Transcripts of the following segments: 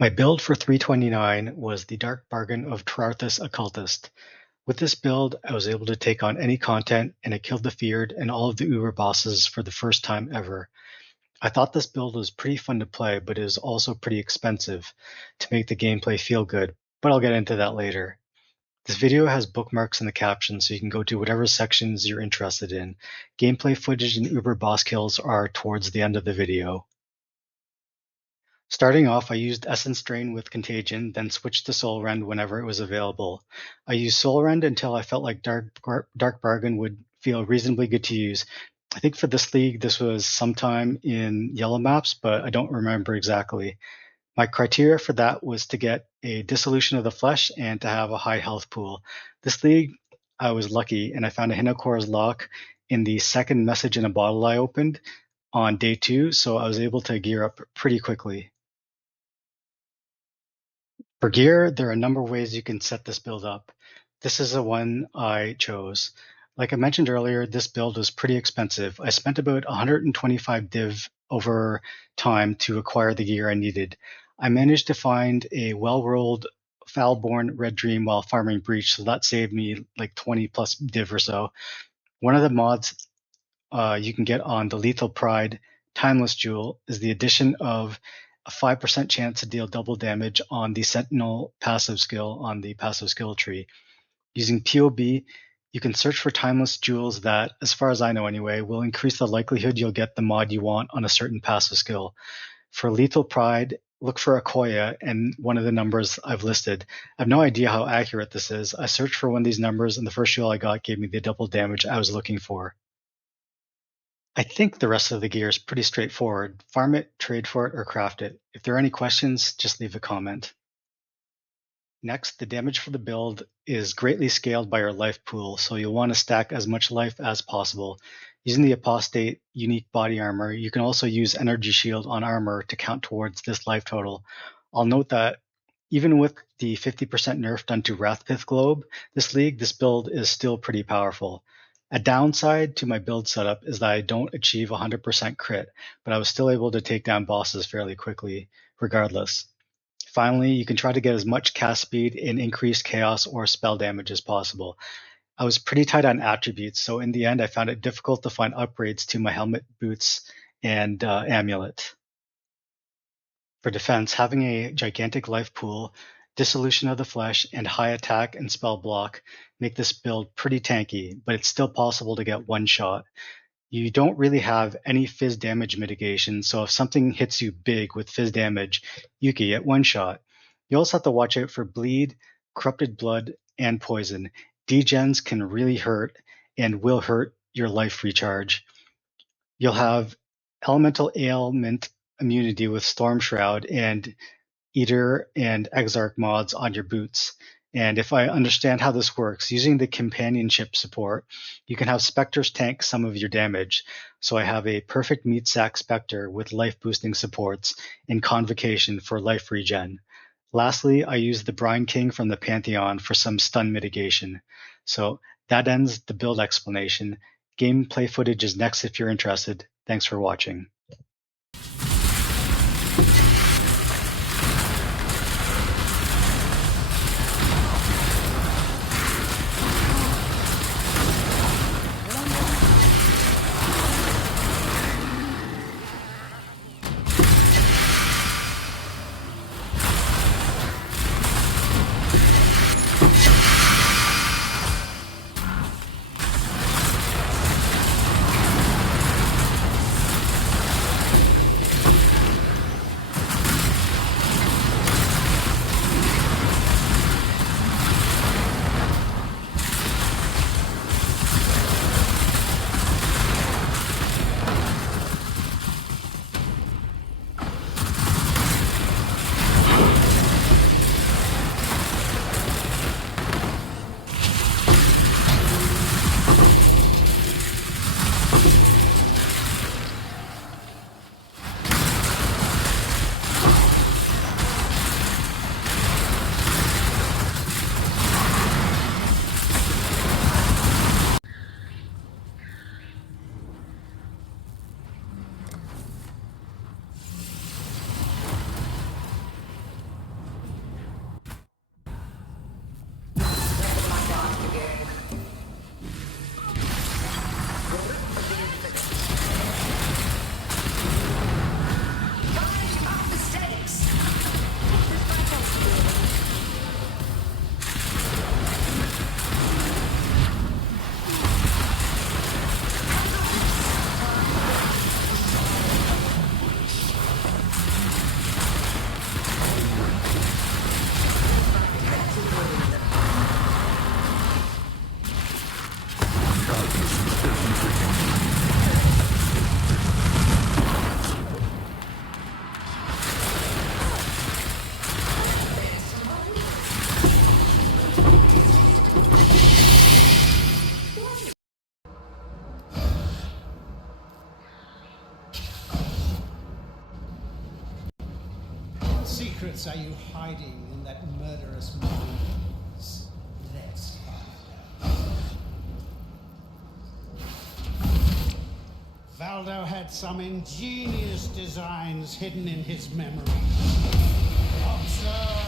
My build for 329 was the Dark Bargain of Trarthus Occultist. With this build, I was able to take on any content, and I killed the Feared and all of the Uber bosses for the first time ever. I thought this build was pretty fun to play, but it was also pretty expensive to make the gameplay feel good, but I'll get into that later. This video has bookmarks in the caption, so you can go to whatever sections you're interested in. Gameplay footage and Uber boss kills are towards the end of the video. Starting off, I used Essence Drain with Contagion, then switched to Soul Rend whenever it was available. I used Soul Rend until I felt like Dark Bargain would feel reasonably good to use. I think for this league, this was sometime in yellow maps, but I don't remember exactly. My criteria for that was to get a Dissolution of the Flesh and to have a high health pool. This league, I was lucky, and I found a Hinocor's Lock in the second message in a bottle I opened on day 2, so I was able to gear up pretty quickly. For gear, there are a number of ways you can set this build up. This is the one I chose. Like I mentioned earlier, this build was pretty expensive. I spent about 125 div over time to acquire the gear I needed. I managed to find a well-rolled Foulborn Red Dream while farming Breach, so that saved me like 20 plus div or so. One of the mods you can get on the Lethal Pride Timeless Jewel is the addition of a 5% chance to deal double damage on the Sentinel passive skill on the passive skill tree. Using PoE, you can search for timeless jewels that, as far as I know anyway, will increase the likelihood you'll get the mod you want on a certain passive skill. For Lethal Pride, look for Akoya and one of the numbers I've listed. I have no idea how accurate this is. I searched for one of these numbers and the first jewel I got gave me the double damage I was looking for. I think the rest of the gear is pretty straightforward. Farm it, trade for it, or craft it. If there are any questions, just leave a comment. Next, the damage for the build is greatly scaled by your life pool, so you'll want to stack as much life as possible. Using the Apostate unique body armor, you can also use Energy Shield on armor to count towards this life total. I'll note that even with the 50% nerf done to Wrathpith Globe this build is still pretty powerful. A downside to my build setup is that I don't achieve 100% crit, but I was still able to take down bosses fairly quickly, regardless. Finally, you can try to get as much cast speed and increased chaos or spell damage as possible. I was pretty tight on attributes, so in the end I found it difficult to find upgrades to my helmet, boots, and amulet. For defense, having a gigantic life pool, Dissolution of the Flesh, and high attack and spell block make this build pretty tanky, but it's still possible to get one shot. You don't really have any fizz damage mitigation, so if something hits you big with fizz damage, you can get one shot. You also have to watch out for bleed, corrupted blood, and poison. Degens can really hurt and will hurt your life recharge. You'll have elemental ailment immunity with Storm Shroud and Eater and Exarch mods on your boots. And if I understand how this works, using the companionship support, you can have Spectres tank some of your damage. So I have a perfect meat sack Spectre with life boosting supports and Convocation for life regen. Lastly, I use the Brine King from the Pantheon for some stun mitigation. So that ends the build explanation. Gameplay footage is next if you're interested. Thanks for watching. secrets are you hiding in that murderous mind? Let's find out. Valdo had some ingenious designs hidden in his memory. Observe.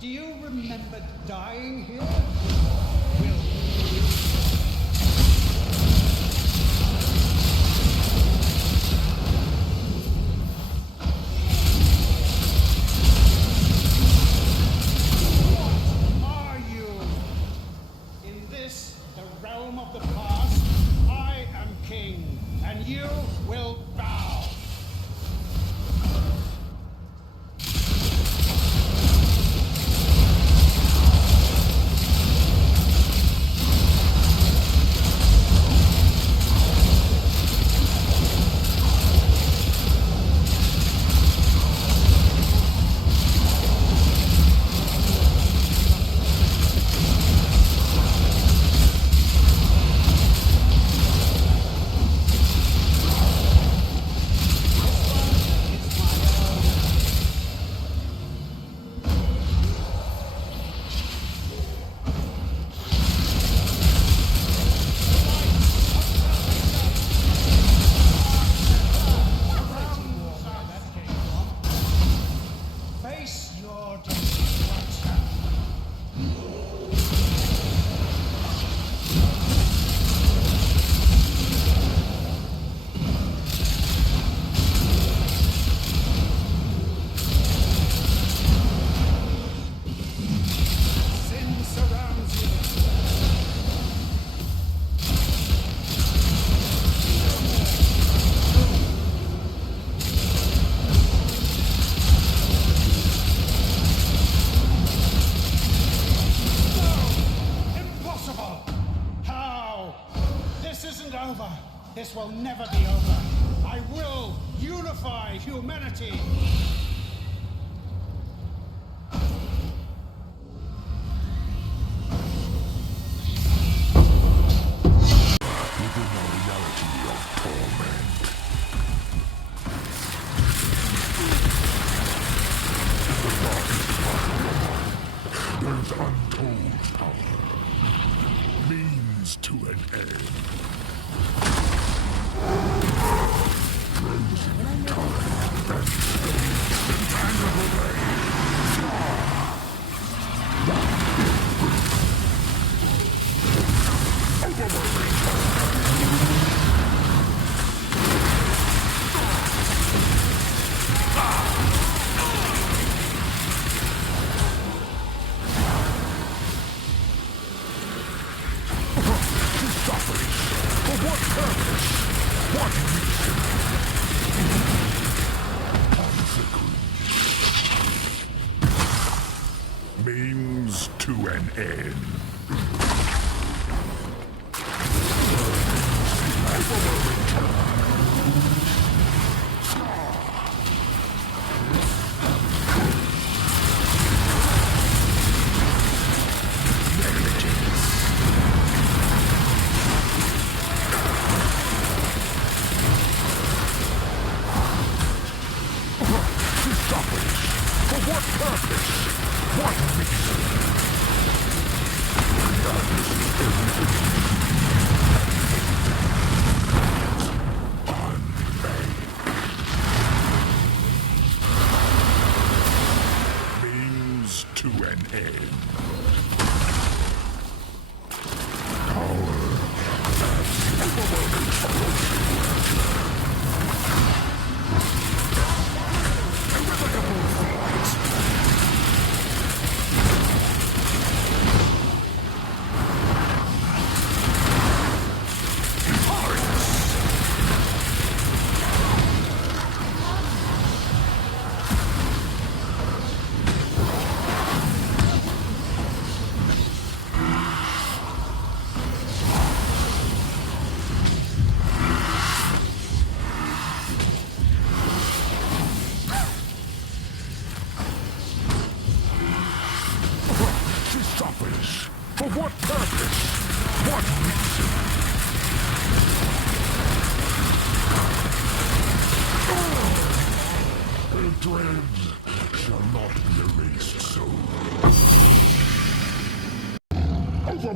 Do you remember dying here? What are you? In this, the realm of the past, I am king, and you will bow. This will never be over. I will unify humanity. Within the reality of torment. There's untold power. Means to an end. Frozen time and space entangled away. Means to an end. To an end.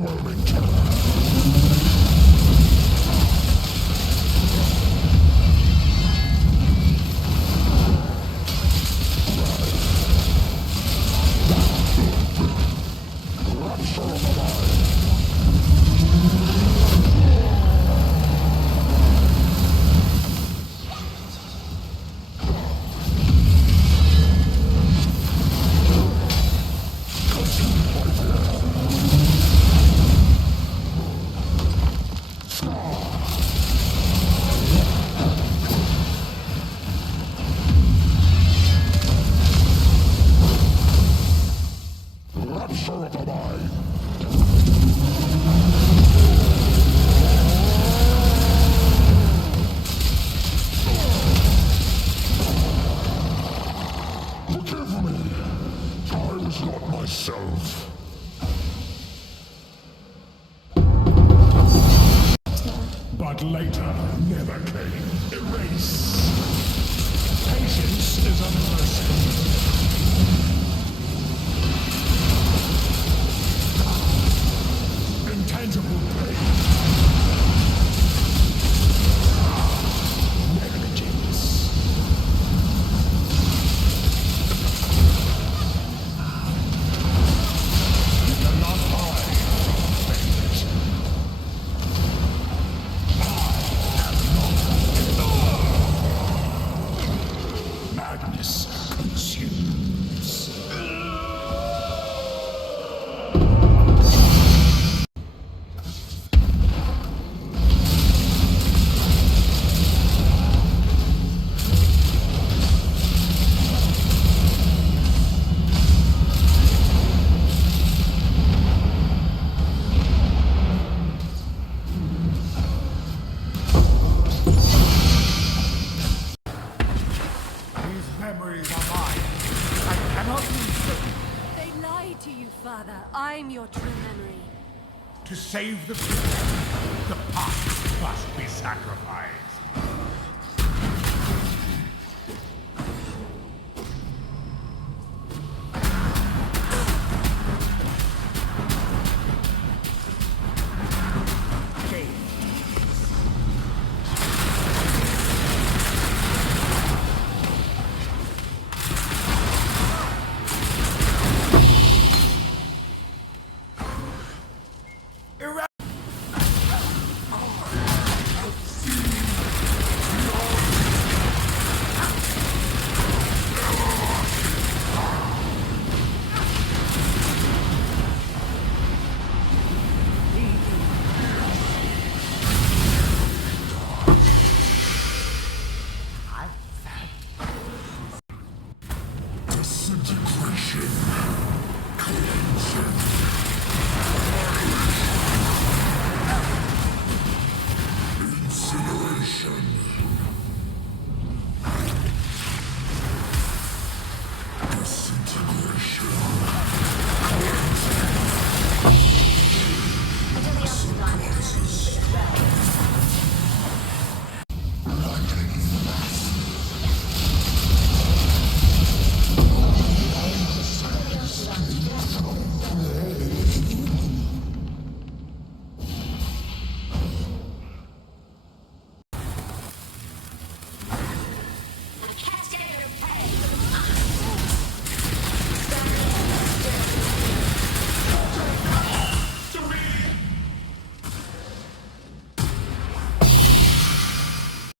overwhelming terror. Myself. But later never came. Erase. Patience is a mercy. Intangible pain. Negligence. I'm your true memory. To save the future, the past must be sacrificed.